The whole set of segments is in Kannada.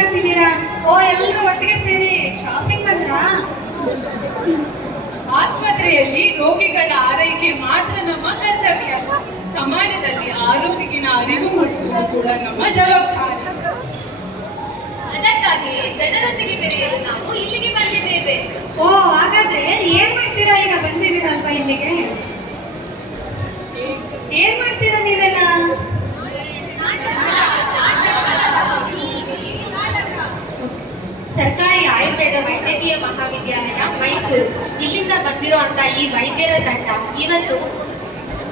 ಮಾಡ್ತಿದ್ದೀರಾ? ಓ, ಎಲ್ಲರೂ ಒಟ್ಟಿಗೆ ಸೇರಿ ಶಾಪಿಂಗ್ ಬಂದ್ರಾ? ಆಸ್ಪತ್ರೆಯಲ್ಲಿ ರೋಗಿಗಳ ಆರೈಕೆ ಮಾತ್ರ ನಮ್ಮ ಕರ್ತವ್ಯ ಅಲ್ಲ, ಸಮಾಜದಲ್ಲಿ ಆರೋಗ್ಯಗಿನ ಅರಿವು ಮೂಡಿಸುವುದು ಕೂಡ ನಮ್ಮ ಜವಾಬ್ದಾರಿ. ಅದಕ್ಕಾಗಿ ಜನರೊಂದಿಗೆ ಬೆರೆಯಲು ನಾವು ಇಲ್ಲಿಗೆ ಬಂದಿದ್ದೇವೆ. ಓ, ಹಾಗಾದ್ರೆ ಏನ್ ಮಾಡ್ತೀರಾ? ಈಗ ಬಂದಿದ್ದೀರಲ್ವಾ ಇಲ್ಲಿಗೆ, ಏನ್ ಮಾಡ್ತೀರಾ ನೀವೆಲ್ಲ? ಸರ್ಕಾರಿ ಆಯುರ್ವೇದ ವೈದ್ಯಕೀಯ ಮಹಾವಿದ್ಯಾಲಯ ಮೈಸೂರು ಇಲ್ಲಿಂದ ಬಂದಿರೋ ಅಂತ ಈ ವೈದ್ಯರ ತಂಡ ಇವತ್ತು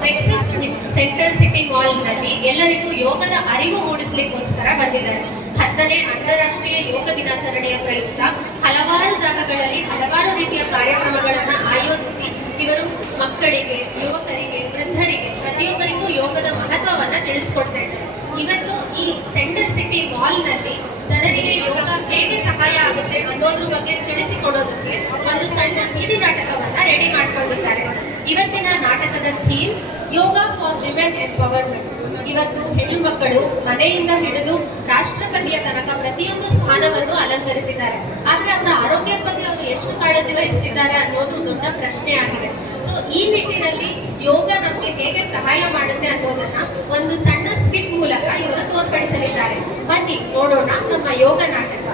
ಟೆಕ್ಸಸ್ ಸೆಂಟರ್ ಸಿಟಿ ಮಾಲ್ ನಲ್ಲಿ ಎಲ್ಲರಿಗೂ ಯೋಗದ ಅರಿವು ಮೂಡಿಸಲಿಕ್ಕೋಸ್ಕರ ಬಂದಿದ್ದಾರೆ. 10ನೇ ಅಂತಾರಾಷ್ಟ್ರೀಯ ಯೋಗ ದಿನಾಚರಣೆಯ ಪ್ರಯುಕ್ತ ಹಲವಾರು ಜಾಗಗಳಲ್ಲಿ ಹಲವಾರು ರೀತಿಯ ಕಾರ್ಯಕ್ರಮಗಳನ್ನ ಆಯೋಜಿಸಿ ಇವರು ಮಕ್ಕಳಿಗೆ, ಯುವಕರಿಗೆ, ವೃದ್ಧರಿಗೆ ಪ್ರತಿಯೊಬ್ಬರಿಗೂ ಯೋಗದ ಮಹತ್ವವನ್ನ ತಿಳಿಸ್ಕೊಡ್ತಾ ಇದ್ದಾರೆ. ಇವತ್ತು ಈ ಸೆಂಟರ್ ಸಿಟಿ ಮಾಲ್ ನಲ್ಲಿ ಜನರಿಗೆ ಯೋಗ ಹೇಗೆ ಸಹಾಯ ಆಗುತ್ತೆ ಅನ್ನೋದ್ರ ಬಗ್ಗೆ ತಿಳಿಸಿಕೊಡೋದಕ್ಕೆ ಒಂದು ಸಣ್ಣ ಬೀದಿ ನಾಟಕವನ್ನ ರೆಡಿ ಮಾಡ್ಕೊಂಡಿದ್ದಾರೆ. ಇವತ್ತಿನ ನಾಟಕದ theme yoga for women empowerment. ಇವತ್ತು ಹೆಣ್ಣು ಮಕ್ಕಳು ಮನೆಯಿಂದ ಹಿಡಿದು ರಾಷ್ಟ್ರಪತಿಯ ತನಕ ಪ್ರತಿಯೊಂದು ಸ್ಥಾನವನ್ನು ಅಲಂಕರಿಸಿದ್ದಾರೆ. ಆದ್ರೆ ಅವರ ಆರೋಗ್ಯದ ಬಗ್ಗೆ ಅವರು ಎಷ್ಟು ಕಾಳಜಿ ವಹಿಸ್ತಿದ್ದಾರೆ ಅನ್ನೋದು ದೊಡ್ಡ ಪ್ರಶ್ನೆ ಆಗಿದೆ. ಸೊ ಈ ನಿಟ್ಟಿನಲ್ಲಿ ಯೋಗ ನಮ್ಗೆ ಹೇಗೆ ಸಹಾಯ ಮಾಡುತ್ತೆ ಅನ್ನೋದನ್ನ ಒಂದು ಸಣ್ಣ ಸ್ಕಿಟ್ ಮೂಲಕ ಇವರು ತೋರ್ಪಡಿಸಲಿದ್ದಾರೆ. ಬನ್ನಿ ನೋಡೋಣ ನಮ್ಮ ಯೋಗ ನಾಟಕ.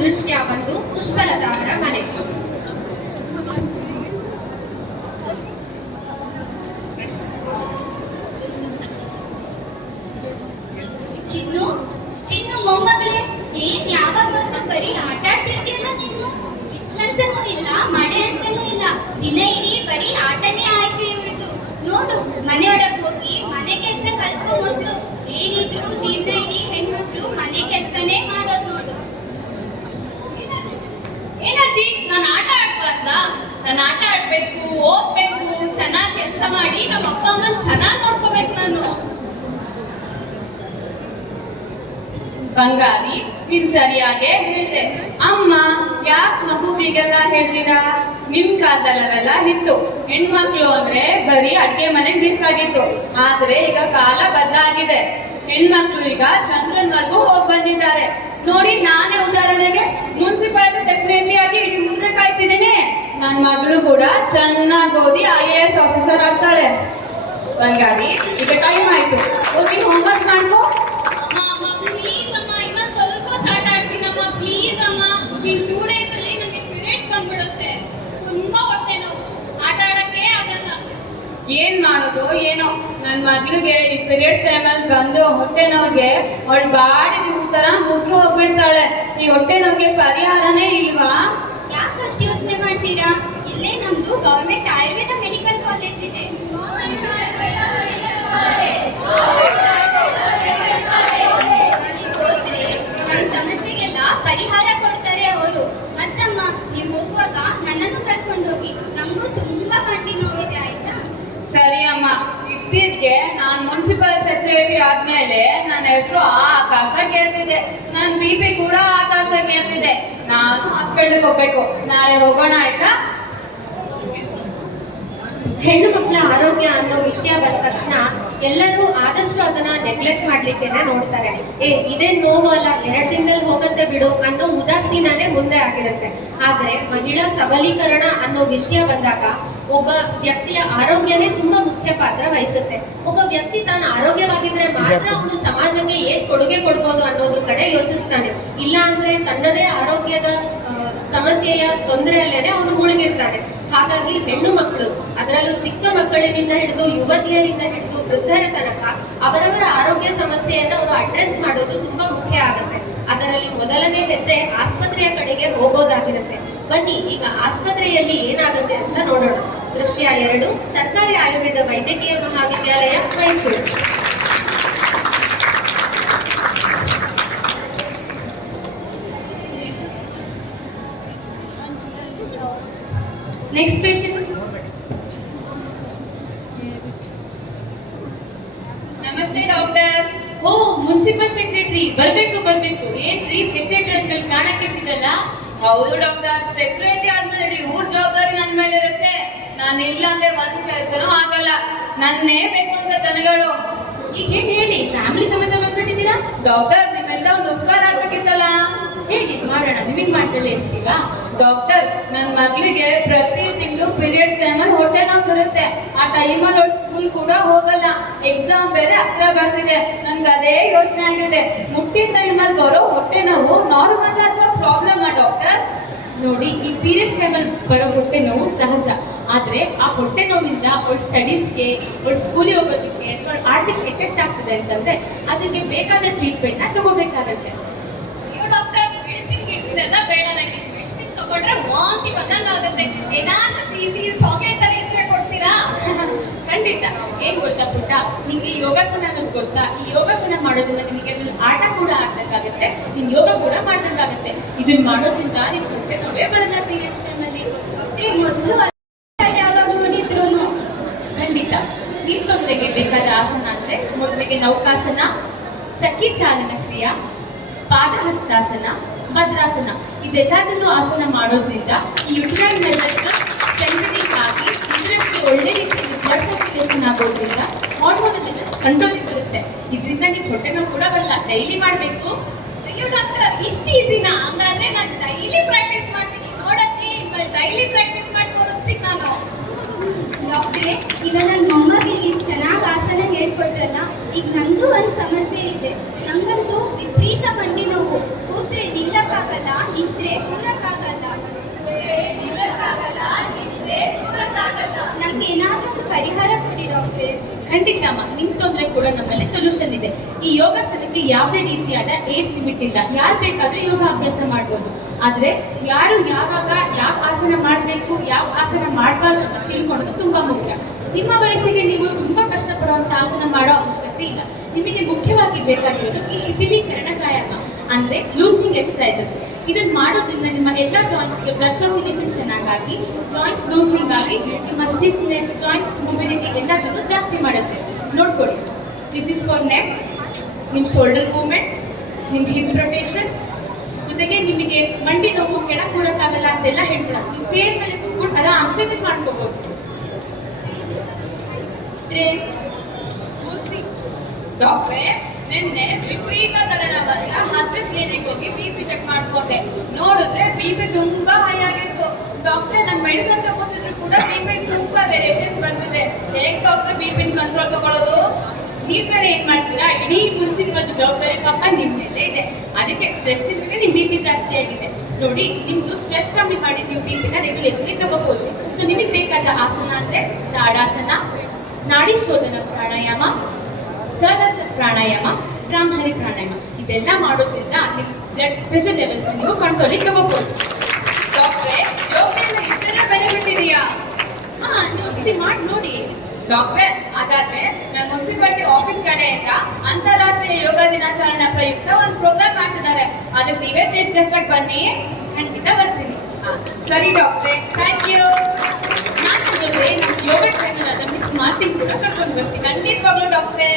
ದೃಶ್ಯ 1, ಪುಷ್ಪಲತಾ ಅವರ ಮನೆ. ಚಿನ್ನು ಚಿನ್ನು ಮೊಮ್ಮಗಳೇ, ಏನ್ ಯಾವಾಗ ನೋಡಿದ್ರು ಬರೀ ಆಟ ಆಡ್ತಿರ್ತೀಯಲ್ಲ ನೀನು. ಬಿಸಿಲಂತನೂ ಇಲ್ಲ, ಮಳೆ ಅಂತನೂ ಇಲ್ಲ, ದಿನ ಇಡೀ ಬರೀ ಆಟನೇ ಆಯ್ತು ಇವ್ರದ್ದು. ನೋಡು, ಮನೆಯೊಳಗೆ ಹೋಗಿ ಮನೆ ಕೆಲಸ ಕಲ್ತ್ಕೊ ಮೊದ್ಲು. ಏನಿದ್ರು ಜೀವನ ಇಡೀ ಹೆಣ್ಮಕ್ಳು ಮನೆ ಕೆಲಸನೇ ಮಾಡೋದು ನೋಡು. ಏನಜ್ಜಿ, ನಾನು ಆಟ ಆಡ್ಬಾರ್ದ? ನಾನು ಆಟ ಆಡ್ಬೇಕು, ಓದ್ಬೇಕು, ಚೆನ್ನಾಗಿ ಕೆಲಸ ಮಾಡಿ ನಮ್ಮ ಅಪ್ಪ ಅಮ್ಮನ್ ಚೆನ್ನಾಗಿ ನೋಡ್ಕೋಬೇಕು ನಾನು. ಬಂಗಾರಿ, ನೀನ್ ಸರಿಯಾಗೇ ಹೇಳ್ದೆ. ಅಮ್ಮ, ಯಾಕೆ ಮಗುಗೀಗೆಲ್ಲ ಹೇಳ್ತೀರಾ? ನಿಮ್ ಕಾಲದಲ್ಲವೆಲ್ಲ ಇತ್ತು, ಹೆಣ್ಮಕ್ಳು ಅಂದ್ರೆ ಬರೀ ಅಡ್ಗೆ ಮನೆಗೆ ಮೀಸಲಾಗಿತ್ತು. ಆದ್ರೆ ಈಗ ಕಾಲ ಬದಲಾಗಿದೆ. ಹೆಣ್ಮಕ್ಳು ಈಗ ಚಂದ್ರನ್ವರೆಗೂ ಹೋಗಿ ಬಂದಿದ್ದಾರೆ. ನೋಡಿ, ನಾನೇ ಉದಾಹರಣೆಗೆ ಮುನ್ಸಿಪಾಲಿಟಿ ಸೆಕ್ರೆಟರಿ ಆಗಿ ಇಡೀ ಊರನ್ನ ಕಾಯ್ತಿದ್ದೀನಿ. ನನ್ನ ಮಗಳು ಕೂಡ ಚೆನ್ನಾಗಿ ಓದಿ IAS ಆಫೀಸರ್ ಆಗ್ತಾಳೆ. ಬಂಗಾರಿ, ಈಗ ಟೈಮ್ ಆಯ್ತು, ಹೋಗಿ ಹೋಮ್ವರ್ಕ್ ಮಾಡ್ಕೋ. ಅಮ್ಮ ಪ್ಲೀಸ್ ಅಮ್ಮ, ಇನ್ನ ಸ್ವಲ್ಪ ಆಟ ಆಡ್ತೀನಮ್ಮ, ಪ್ಲೀಸ್ ಅಮ್ಮ. ಇನ್ 2 days ಅಲ್ಲಿ ನನಗೆ ಪೀರಿಯಡ್ಸ್ ಬಂದ್ಬಿಡುತ್ತೆ. ತುಂಬಾ ಹೊಟ್ಟೆ ನೋವು, ಆಟ ಆಡಕ್ಕೆ ಆಗಲ್ಲ. ಏನ್ ಮಾಡೋದು ಏನೋ, ನನ್ನ ಮಗಳಿಗೆ ಈ ಪೀರಿಯಡ್ಸ್ ಟೈಮಲ್ಲಿ ಬಂದು ಹೊಟ್ಟೆ ನೋವಿಗೆ ಅವಳು ಬಾಡಿದ ತರ ಮುದ್ರು ಹೋಗ್ಬಿಡ್ತಾಳೆ. ಈ ಹೊಟ್ಟೆ ನೋವಿಗೆ ಪರಿಹಾರನೇ ಇಲ್ವಾ? ಯಾಕಷ್ಟು ಯೋಚನೆ ಮಾಡ್ತೀರಾ? ಇಲ್ಲೇ ನಮ್ದು ಗವರ್ಮೆಂಟ್ ಆಯುರ್ವೇದ ಮೆಡಿಕಲ್ ಕಾಲೇಜ್ ಇದೆ. ಹೋದ್ರೆ ನಮ್ಮ ಸಮಸ್ಯೆಗೆಲ್ಲ ಪರಿಹಾರ ಕೊಡ್ತಾರೆ ಅವರು. ಮತ್ತಮ್ಮ, ನೀವು ಹೋಗುವಾಗ ನನ್ನನ್ನು ಕರ್ಕೊಂಡು ಹೋಗಿ, ನಂಗೂ ತುಂಬಾ ಮಂಡಿ ನೋವಿದೆ, ಆಯ್ತಾ? ಸರಿ ಅಮ್ಮ. ಇತ್ತೀಚೆಗೆ ನಾನು ಮುನ್ಸಿಪಲ್ ಸೆಕ್ರೆಟರಿ ಆದ್ಮೇಲೆ ನನ್ನ ಹೆಸರು ಆಕಾಶ ಕೇಳ್ತಿದೆ, ನನ್ನ BP ಕೂಡ ಆಕಾಶ ಕೇಳ್ತಿದೆ. ನಾನು ಹಾಸ್ಪಿಟಲ್ಗೆ ಹೋಗ್ಬೇಕು, ನಾಳೆ ಹೋಗೋಣ ಆಯ್ತಾ? ಹೆಣ್ಣು ಮಕ್ಕಳ ಆರೋಗ್ಯ ಅನ್ನೋ ವಿಷಯ ಬಂದ ತಕ್ಷಣ ಎಲ್ಲರೂ ಆದಷ್ಟು ಅದನ್ನ ನೆಗ್ಲೆಕ್ಟ್ ಮಾಡ್ಲಿಕ್ಕೆನೆ ನೋಡ್ತಾರೆ. ಇದೇನ್ ನೋವು ಅಲ್ಲ, 2 ದಿನದಲ್ಲಿ ಹೋಗತ್ತೆ ಬಿಡು ಅನ್ನೋ ಉದಾಸೀನನೇ ಮುಂದೆ ಆಗಿರುತ್ತೆ. ಆದ್ರೆ ಮಹಿಳಾ ಸಬಲೀಕರಣ ಅನ್ನೋ ವಿಷಯ ಬಂದಾಗ ಒಬ್ಬ ವ್ಯಕ್ತಿಯ ಆರೋಗ್ಯನೇ ತುಂಬಾ ಮುಖ್ಯ ಪಾತ್ರ ವಹಿಸುತ್ತೆ. ಒಬ್ಬ ವ್ಯಕ್ತಿ ತಾನು ಆರೋಗ್ಯವಾಗಿದ್ರೆ ಮಾತ್ರ ಅವನು ಸಮಾಜಕ್ಕೆ ಏನ್ ಕೊಡುಗೆ ಕೊಡ್ಬೋದು ಅನ್ನೋದ್ರ ಕಡೆ ಯೋಚಿಸ್ತಾನೆ. ಇಲ್ಲ ಅಂದ್ರೆ ತನ್ನದೇ ಆರೋಗ್ಯದ ಸಮಸ್ಯೆಯ ತೊಂದರೆಯಲ್ಲೇನೆ ಅವನು ಮುಳುಗಿರ್ತಾನೆ. ಹಾಗಾಗಿ ಹೆಣ್ಣು ಮಕ್ಕಳು, ಅದರಲ್ಲೂ ಚಿಕ್ಕ ಮಕ್ಕಳಿನಿಂದ ಹಿಡಿದು ಯುವತಿಯರಿಂದ ಹಿಡಿದು ವೃದ್ಧರ ತನಕ ಅವರವರ ಆರೋಗ್ಯ ಸಮಸ್ಯೆಯನ್ನ ಅವರು ಅಡ್ರೆಸ್ ಮಾಡೋದು ತುಂಬಾ ಮುಖ್ಯ ಆಗುತ್ತೆ. ಅದರಲ್ಲಿ ಮೊದಲನೇ ಹೆಜ್ಜೆ ಆಸ್ಪತ್ರೆಯ ಕಡೆಗೆ ಹೋಗೋದಾಗಿರುತ್ತೆ. ಬನ್ನಿ ಈಗ ಆಸ್ಪತ್ರೆಯಲ್ಲಿ ಏನಾಗುತ್ತೆ ಅಂತ ನೋಡೋಣ. ದೃಶ್ಯ 2, ಸರ್ಕಾರಿ ಆಯುರ್ವೇದ ವೈದ್ಯಕೀಯ ಮಹಾವಿದ್ಯಾಲಯ ಮೈಸೂರು. Next patient. ನಮಸ್ತೆ ಡಾಕ್ಟರ್. ಓ, ಮುನ್ಸಿಪಲ್ ಸೆಕ್ರೆಟರಿ, ಬರ್ಬೇಕು. ಏನ್ರಿ ಸೆಕ್ರೆಟರಿ ಅಂದ್ಮೇಲೆ ಕಾಣಕ್ಕೆ ಸಿಗಲ್ಲ? ಹೌದು ಡಾಕ್ಟರ್, ಸೆಕ್ರೆಟರಿ ಆದ್ಮೇಲೆ ಊರ್ ಜವಾಬ್ದಾರಿ ನನ್ನ ಮೇಲೆ ಇರುತ್ತೆ. ನಾನು ಇಲ್ಲ ಅಂದ್ರೆ ಒಂದ್ ಕೆಲಸನೂ ಆಗಲ್ಲ. ನನ್ನೇ ಬೇಕು ಅಂತ ಜನಗಳು. ಈಗ ಏನ್ ಹೇಳಿ, ಫ್ಯಾಮಿಲಿ ಸಮೇತ ಬಂದ್ಬಿಟ್ಟಿದ್ದೀರಾ? ಡಾಕ್ಟರ್, ನಿಮ್ಮೆಂತ ಒಂದು ಉಪಕಾರ ಆಗ್ಬೇಕಿತ್ತಲ್ಲ. ಹೇಳಿ ಮಾಡೋಣ, ನಿಮಗೆ ಮಾಡ್ದಲ್ಲೇ ಇರ್ತೀವಾ? ಡಾಕ್ಟರ್, ನನ್ನ ಮಗಳಿಗೆ ಪ್ರತಿ ತಿಂಗಳು ಪೀರಿಯಡ್ಸ್ ಟೈಮಲ್ಲಿ ಹೊಟ್ಟೆ ನೋವು ಬರುತ್ತೆ. ಆ ಟೈಮಲ್ಲಿ ಅವಳು ಸ್ಕೂಲ್ ಕೂಡ ಹೋಗಲ್ಲ. ಎಕ್ಸಾಮ್ ಬೇರೆ ಹತ್ರ ಬರ್ತಿದೆ. ನನ್ಗೆ ಅದೇ ಯೋಚನೆ ಆಗಿದೆ. ಮುಟ್ಟಿನ ಟೈಮಲ್ಲಿ ಬರೋ ಹೊಟ್ಟೆ ನೋವು ನಾರ್ಮಲ್ ಅಥವಾ ಪ್ರಾಬ್ಲಮ್ ಡಾಕ್ಟರ್? ನೋಡಿ, ಈ ಪೀರಿಯಡ್ಸ್ ಟೈಮಲ್ಲಿ ಬರೋ ಹೊಟ್ಟೆ ನೋವು ಸಹಜ. ಆದರೆ ಆ ಹೊಟ್ಟೆ ನೋವಿಂದ ಅವಳ ಸ್ಟಡೀಸ್ಗೆ, ಅವಳ ಸ್ಕೂಲಿಗೆ ಹೋಗೋದಕ್ಕೆ ಅಥವಾ ಆರ್ಟಿಗೆ ಎಫೆಕ್ಟ್ ಆಗ್ತದೆ ಅಂತಂದ್ರೆ ಅದಕ್ಕೆ ಬೇಕಾದ ಟ್ರೀಟ್ಮೆಂಟ್ನ ತಗೋಬೇಕಾಗತ್ತೆ. ಅಯ್ಯೋ ಡಾಕ್ಟರ್, ಮೆಡಿಸಿನ್ ಎಲ್ಲ ಬೇಡ ನನಗೆ. ಮೆಡಿಸಿನ್ ತಗೊಂಡ್ರೆ ವಾಂತಿ ಬಂದಂಗೆ ಆಗುತ್ತೆ. ಏನಾದ್ರೂ ಸಿಹಿ ಚಾಕ್ಲೇಟ್ ತರ ಇದ್ರೆ ಕೊಡ್ತೀರಾ? ಖಂಡಿತ. ಏನ್ ಗೊತ್ತಾ ಪುಟ್ಟ, ನಿಂಗೆ ಯೋಗಾಸನ ಅನ್ನೋದು ಗೊತ್ತಾ? ಈ ಯೋಗಾಸನ ಮಾಡೋದ್ರಿಂದ ನಿನಗೆ ಒಂದು ಆಟ ಕೂಡ ಆಡ್ಬೇಕಾಗತ್ತೆ, ನೀನ್ ಯೋಗ ಕೂಡ ಮಾಡ್ಬೇಕಾಗತ್ತೆ. ಇದನ್ನ ಮಾಡೋದ್ರಿಂದ ನಿನ್ ಹೊಟ್ಟೆ ನೋವೇ ಬರಲ್ಲ ಪೀರಿಯಡ್ಸ್ ಟೈಮಲ್ಲಿ. ಮೊದಲು ಯಾವಾಗ ನೋಡಿದ್ರು ಖಂಡಿತ. ನಿನ್ ತೊಂದರೆಗೆ ಬೇಕಾದ ಆಸನ ಅಂದ್ರೆ ಮೊದಲಿಗೆ ನೌಕಾಸನ, ಚಕ್ಕಿ ಚಾಲನ ಕ್ರಿಯಾ, ಪಾದಹಸ್ತಾಸನ, ಭದ್ರಾಸನ, ಇದೆಲ್ಲದನ್ನು ಆಸನ ಮಾಡೋದ್ರಿಂದ ಈ ಯುಟಿಲೈನ್ ಮೆಸರ್ಸ್ ಸ್ಟ್ರೆಂಥನಿಂಗ್ ಆಗಿ ಇಂದ್ರಕ್ಕೆ ಒಳ್ಳೆ ರೀತಿಯಲ್ಲಿ ಬ್ಲಡ್ ಸರ್ಕ್ಯುಲೇಷನ್ ಆಗೋದ್ರಿಂದ ಹಾರ್ಮೋನ್ ಲೆವೆಲ್ಸ್ ಕಂಟ್ರೋಲ್ ಬರುತ್ತೆ. ಇದರಿಂದ ನಿನ್ ಹೊಟ್ಟೆ ನೋವು ಕೂಡ ಬರಲ್ಲ. ಡೈಲಿ ಮಾಡಬೇಕು. ಅಯ್ಯೋ ಡಾಕ್ಟರ್, ಇಷ್ಟು ಈಸಿನಾ? ಹಂಗಾದ್ರೆ ನಾನು ಡೈಲಿ ಪ್ರಾಕ್ಟೀಸ್ ಮಾಡ್ತೀನಿ. ನೋಡಜ್ಜಿ, ಡೈಲಿ ಪ್ರಾಕ್ಟೀಸ್ ಮಾಡಿ ತೋರಿಸ್ತೀನಿ ನಾನು. ಡಾಕ್ಟ್ರೇ, ಈಗ ನನ್ನ ಮೊಮ್ಮಗಳಿಗೆ ಇಷ್ಟು ಚೆನ್ನಾಗಿ ಆಸನ ಹೇಳ್ಕೊಟ್ರಲ್ಲ, ಈಗ ನಂದು ಒಂದು ಸಮಸ್ಯೆ ಇದೆ. ನಂಗಂತೂ ವಿಪರೀತ ಮಂಡಿ ನೋವು. ಕೂತ್ರೆ ನಿಲ್ಲಕ್ಕಾಗಲ್ಲ, ನಿಂತ್ರೆ ಕೂರಕ್ಕಾಗಲ್ಲ. ನಂಗೆ ಏನಾದ್ರೂ ಒಂದು ಪರಿಹಾರ ಕೊಡಿ ಡಾಕ್ಟ್ರೇ. ಖಂಡಿತ ಅಮ್ಮ, ನಿಮ್ ತೊಂದರೆ ಕೂಡ ನಮ್ಮಲ್ಲಿ ಸೊಲ್ಯೂಷನ್ ಇದೆ. ಈ ಯೋಗಾಸನಕ್ಕೆ ಯಾವುದೇ ರೀತಿಯಾದ ಏಜ್ ಲಿಮಿಟ್ ಇಲ್ಲ. ಯಾರು ಬೇಕಾದ್ರೂ ಯೋಗ ಅಭ್ಯಾಸ ಮಾಡ್ಬೋದು. ಆದ್ರೆ ಯಾರು ಯಾವಾಗ ಯಾವ ಆಸನ ಮಾಡಬೇಕು, ಯಾವ ಆಸನ ಮಾಡಬಾರ್ದು ಅಂತ ತಿಳ್ಕೊಳ್ಳೋದು ತುಂಬಾ ಮುಖ್ಯ. ನಿಮ್ಮ ವಯಸ್ಸಿಗೆ ನೀವು ತುಂಬಾ ಕಷ್ಟಪಡುವಂತ ಆಸನ ಮಾಡೋ ಅವಶ್ಯಕತೆ ಇಲ್ಲ. ನಿಮಗೆ ಮುಖ್ಯವಾಗಿ ಬೇಕಾಗಿರೋದು ಈ ಶಿಥಿಲೀಕರಣ ವ್ಯಾಯಾಮ, ಅಂದ್ರೆ ಲೂಸ್ನಿಂಗ್ ಎಕ್ಸರ್ಸೈಸಸ್. ಇದನ್ನ ಮಾಡೋದ್ರಿಂದ ನಿಮ್ಮ ಎಲ್ಲ ಜಾಯಿಂಟ್ಸ್ಗೆ ಬ್ಲಡ್ ಸರ್ಕ್ಯುಲೇಷನ್ ಚೆನ್ನಾಗಾಗಿ, ಜಾಯಿಂಟ್ಸ್ ಲೂಸ್ನಿಂಗ್ ಆಗಿ, ನಿಮ್ಮ ಸ್ಟಿಫ್ನೆಸ್, ಜಾಯಿಂಟ್ಸ್ ಮೊಬಿಲಿಟಿ ಎಲ್ಲದನ್ನು ಜಾಸ್ತಿ ಮಾಡುತ್ತೆ. ನೋಡ್ಕೊಳ್ಳಿ, ದಿಸ್ ಇಸ್ ಫಾರ್ ನೆಕ್, ನಿಮ್ಮ ಶೋಲ್ಡರ್ ಮೂವ್ಮೆಂಟ್, ನಿಮ್ಮ ಹಿಪ್ ರೊಟೇಷನ್, ಜೊತೆಗೆ ನಿಮಗೆ ಮಂಡಿ ನೋವು, ಕೆಳ ಕೂರಕ್ಕಾಗಲ್ಲ ಅಂತೆಲ್ಲ ಹೇಳ್ತಾರೆ. ನೀವು ಚೇರ್ ಮೇಲೆ ಕೂತ್ಕೊಂಡು ಆರಾಮ್ಸೆ ಮಾಡ್ಕೋಬಹುದು. ಡಾಕ್ಟ್ರೇ, ನಿನ್ನೆ ವಿಪರೀತ ತಲೆನೋವನ್ನ ಹತ್ತಿರ ಕ್ಲಿನಿಕ್ ಹೋಗಿ BP ಚೆಕ್ ಮಾಡಿಸ್ಕೊಂಡೆ. ನೋಡಿದ್ರೆ BP ತುಂಬಾ ಹೈ ಆಗಿತ್ತು. ಡಾಕ್ಟ್ರೆ, ನಾನು ಮೆಡಿಸಿನ್ ತಗೋತಿದ್ರು ಕೂಡ BP ತುಂಬಾ ವೇರಿಯೇಷನ್ಸ್ ಬರ್ತಿದೆ. ಹೇಗೆ ಡಾಕ್ಟ್ರೆ BP ಕಂಟ್ರೋಲ್ ತಗೊಳ್ಳೋದು? ನೀವ್ ಬೇರೆ ಏನ್ ಮಾಡ್ತೀರಾ? ಇಡೀ ಮುನ್ಸಿಪಲ್ ಜವಾಬ್ದಾರಿ ಪಾಪ ನಿಮ್ ಮೇಲೆ ಇದೆ. ಅದಕ್ಕೆ ಸ್ಟ್ರೆಸ್ ಇದ್ರೆ ನಿಮ್ BP ಜಾಸ್ತಿ ಆಗಿದೆ. ನೋಡಿ, ನಿಮ್ದು ಸ್ಟ್ರೆಸ್ ಕಮ್ಮಿ ಮಾಡಿ ನೀವು BP ನ ರೆಗ್ಯುಲೇಷನ್ ತಗೋಬಹುದು. ಸೊ ನಿಮಗೆ ಬೇಕಾದ ಆಸನ ಅಂದ್ರೆ ತಾಡಾಸನ, ನಾಡಿ ಶೋಧನ ಪ್ರಾಣಾಯಾಮ, ಸರಳ ಪ್ರಾಣಾಯಾಮ, ಬ್ರಾಹ್ಮರಿ ಪ್ರಾಣಾಯಾಮ. ಇದೆಲ್ಲ ಮಾಡೋದ್ರಿಂದ ನಿಮ್ ಬ್ಲಡ್ ಪ್ರೆಷರ್ ಲೆವೆಲ್ಸ್ ನೀವು ಕಂಟ್ರೋಲಿಗೆ ತಗೋಬಹುದು. ಡಾಕ್ಟ್ರೆ, ಯೋಗದಿಂದ ಇಷ್ಟೆಲ್ಲ ಬೆನಿಫಿಟ್ ಇದೆಯಾ? ಹಾ, ನೀವು ಒಂದ್ಸತಿ ಮಾಡಿ ನೋಡಿ. ಡಾಕ್ಟ್ರೆ, ಹಾಗಾದ್ರೆ ನಮ್ಮ ಮುನ್ಸಿಪಾಲಿಟಿ ಆಫೀಸ್ ಕಡೆಯಿಂದ ಅಂತಾರಾಷ್ಟ್ರೀಯ ಯೋಗ ದಿನಾಚರಣೆ ಪ್ರಯುಕ್ತ ಒಂದು ಪ್ರೋಗ್ರಾಮ್ ಮಾಡ್ತಿದ್ದಾರೆ. ಅದಕ್ಕೆ ನೀವೇ ಚೀಫ್ ಗೆಸ್ಟ್ ಆಗಿ ಬನ್ನಿ. ಖಂಡಿತ ಬರ್ತೀನಿ. ಸರಿ ಡಾಕ್ಟ್ರೆ, ಥ್ಯಾಂಕ್ ಯು. ನಾನು ಜೊತೆ ನಮ್ಮ ಯೋಗ ಟ್ರೈನರ್ ಆದ ಮಿಸ್ ಮಾರ್ಟಿನ್ ಕೂಡ ಕರ್ಕೊಂಡು ಬರ್ತೀನಿ. ಖಂಡಿತವಾಗ್ಲೂ ಡಾಕ್ಟ್ರೆ.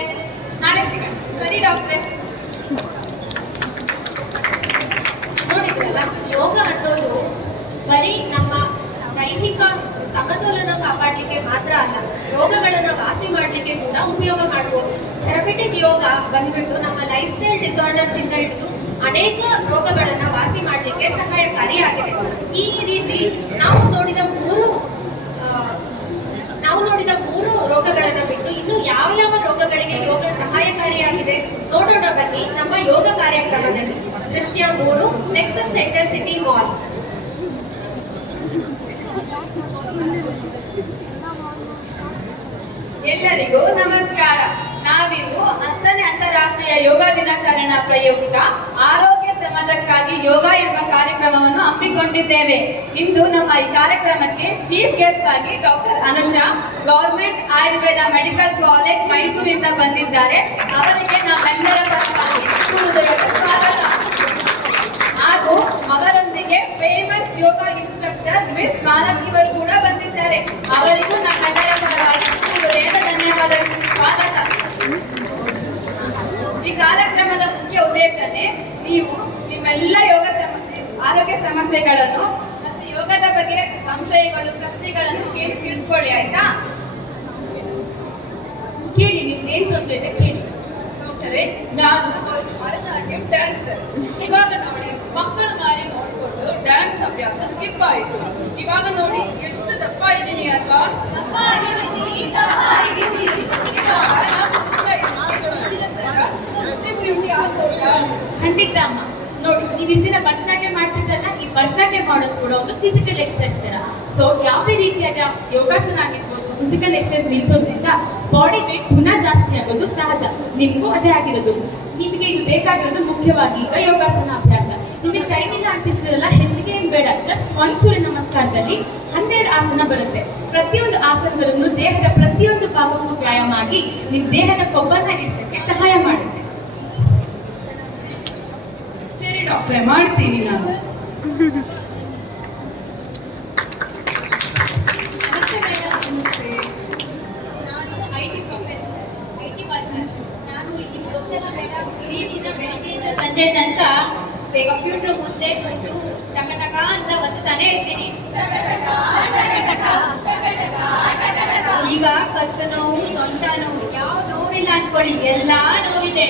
ನಾಳೆ ಸಿಗೋಣ. ಸರಿ ಡಾಕ್ಟ್ರೆ. ನೋಡಿದ್ರಲ್ಲ, ಯೋಗ ಅನ್ನೋದು ಬರೀ ನಮ್ಮ ದೈಹಿಕ ಸಮತೋಲನ ಕಾಪಾಡಲಿಕ್ಕೆ ಮಾತ್ರ ಅಲ್ಲ, ರೋಗಗಳನ್ನ ವಾಸಿ ಮಾಡಲಿಕ್ಕೆ ಕೂಡ ಉಪಯೋಗ ಮಾಡಬಹುದು. ಥೆರಪಿಟಿಕ್ ಯೋಗ ಬಂದ್ಬಿಟ್ಟು ನಮ್ಮ ಲೈಫ್ ಸ್ಟೈಲ್ ಡಿಸಾರ್ಡರ್ಸ್ ಇಂದ ಹಿಡಿದು ಅನೇಕ ರೋಗಗಳನ್ನ ವಾಸಿ ಮಾಡಲಿಕ್ಕೆ ಸಹಾಯಕಾರಿಯಾಗಿದೆ. ಈ ರೀತಿ ನಾವು ನೋಡಿದ ಮೂರು ರೋಗಗಳನ್ನ ಬಿಟ್ಟು ಇನ್ನು ಯಾವ ಯಾವ ರೋಗಗಳಿಗೆ ಯೋಗ ಸಹಾಯಕಾರಿಯಾಗಿದೆ ನೋಡೋಣ ಬನ್ನಿ ನಮ್ಮ ಯೋಗ ಕಾರ್ಯಕ್ರಮದಲ್ಲಿ. ದೃಶ್ಯ 3, ನೆಕ್ಸಸ್ ಸೆಂಟರ್ ಸಿಟಿ ಮಾಲ್. ಎಲ್ಲರಿಗೂ ನಮಸ್ಕಾರ. ನಾವಿಂದು 10ನೇ ಅಂತಾರಾಷ್ಟ್ರೀಯ ಯೋಗ ದಿನಾಚರಣೆ ಪ್ರಯುಕ್ತ ಆರೋಗ್ಯ ಸಮಾಜಕ್ಕಾಗಿ ಯೋಗ ಎಂಬ ಕಾರ್ಯಕ್ರಮವನ್ನು ಹಮ್ಮಿಕೊಂಡಿದ್ದೇವೆ. ಇಂದು ನಮ್ಮ ಈ ಕಾರ್ಯಕ್ರಮಕ್ಕೆ ಚೀಫ್ ಗೆಸ್ಟ್ ಆಗಿ doctor Anusha, government Ayurveda medical college ಮೈಸೂರಿಂದ ಬಂದಿದ್ದಾರೆ. ಅವರಿಗೆ ನಾವೆಲ್ಲರ ಪರವಾಗಿ ಹೃದಯದ ಸ್ವಾಗತ. ಹಾಗೂ ಅವರೊಂದಿಗೆ ಫೇಮಸ್ ಯೋಗ ಇನ್ಸ್ಟ್ರಕ್ಟರ್ ಮಿಸ್ ಮಾಲತಿ ಇವರು ಕೂಡ ಬಂದಿದ್ದಾರೆ. ಅವರಿಗೂ ನಮ್ಮೆಲ್ಲರ ಪರವಾಗಿ ಹೃದಯದ ಧನ್ಯವಾದಗಳು, ಸ್ವಾಗತ. ಈ ಕಾರ್ಯಕ್ರಮದ ಮುಖ್ಯ ಉದ್ದೇಶನೇ ನೀವು ನಿಮ್ಮೆಲ್ಲ ಆರೋಗ್ಯ ಸಮಸ್ಯೆಗಳನ್ನು ಮತ್ತು ಯೋಗದ ಬಗ್ಗೆ ಸಂಶಯಗಳು, ಪ್ರಶ್ನೆಗಳನ್ನು ಕೇಳಿ ತಿಳ್ಕೊಳ್ಳಿ, ಆಯ್ತಾ? ಕೇಳಿ, ನಿಮ್ದೇನ್ ತೊಂದರೆ ಇದೆ ಕೇಳಿ. ಡಾಕ್ಟರೇ, ನಾನು ಭರತನಾಟ್ಯಂ ಡ್ಯಾನ್ಸರ್. ಇವಾಗ ನೋಡಿ, ಮಕ್ಕಳು ದಪ್ಪ ಆಯ್ತು. ಇವಾಗ ನೋಡಿ ಎಷ್ಟು ದಪ್ಪ ಇದ್ದೀನಿ ಅಲ್ವಾ? ಖಂಡಿತ ಅಮ್ಮ. ನೋಡಿ, ನೀವು ಇಷ್ಟು ದಿನ ಭರತನಾಟ್ಯ ಮಾಡ್ತಿದ್ರಲ್ಲ, ಈ ಭರತನಾಟ್ಯ ಮಾಡೋದು ಕೂಡ ಒಂದು ಫಿಸಿಕಲ್ ಎಕ್ಸರ್ಸೈಸ್ ತರ. ಸೊ ಯಾವುದೇ ರೀತಿಯಾದ ಯೋಗಾಸನ ಆಗಿರ್ಬೋದು, ಫಿಸಿಕಲ್ ಎಕ್ಸರ್ಸೈಸ್ ನಿಲ್ಸೋದ್ರಿಂದ ಬಾಡಿ ವೇಟ್ ಪುನಃ ಜಾಸ್ತಿ ಆಗೋದು ಸಹಜ. ನಿಮಗೂ ಅದೇ ಆಗಿರೋದು. ನಿಮಗೆ ಇದು ಬೇಕಾಗಿರೋದು ಮುಖ್ಯವಾಗಿ ಈಗ ಯೋಗಾಸನ ಅಭ್ಯಾಸ. ನಿಮಗೆ ಟೈಮ್ ಇಲ್ಲ ಅಂತಿರ್ತೀರಲ್ಲ, ಹೆಚ್ಚಿಗೆ ಏನು ಬೇಡ, ಜಸ್ಟ್ ಒಂದು ಸೂರ್ಯ ನಮಸ್ಕಾರದಲ್ಲಿ 12 ಆಸನ ಬರುತ್ತೆ. ಪ್ರತಿಯೊಂದು ಆಸನಗಳನ್ನು ದೇಹದ ಪ್ರತಿಯೊಂದು ಭಾಗಕ್ಕೂ ವ್ಯಾಯಾಮ ಆಗಿ ನಿಮ್ಮ ದೇಹದ ಕೊಬ್ಬನ್ನ ಇಳಿಸಕ್ಕೆ ಸಹಾಯ ಮಾಡುತ್ತೆ. ಸರಿ ಡಾಕ್ಟ್ರೆ, ಮಾಡ್ತೀನಿ ನಾನು. ನಾನು IT ಪ್ರೊಫೆಷನಲ್, IT ವರ್ಕರ್. ನಾನು ಇಲ್ಲಿ ಗೊತ್ತಿಲ್ಲ ಮೇಡಮ್, ಇಡೀ ದಿನ ಬೆಳಗ್ಗೆಯಿಂದ ಸಂಜೆ ತನಕ ಕಂಪ್ಯೂಟರ್ ಮುಂದೆ ಕೂತು ಟಕ ಟಕ ಅಂತ ಒತ್ತಾನೆ ಇರ್ತೀನಿ. ಈಗ ಕತ್ತು ನೋವು, ಸೊಂಟ ನೋವು, ಯಾವ ನೋವಿಲ್ಲ ಅಂದ್ಕೊಳ್ಳಿ, ಎಲ್ಲಾ ನೋವಿದೆ.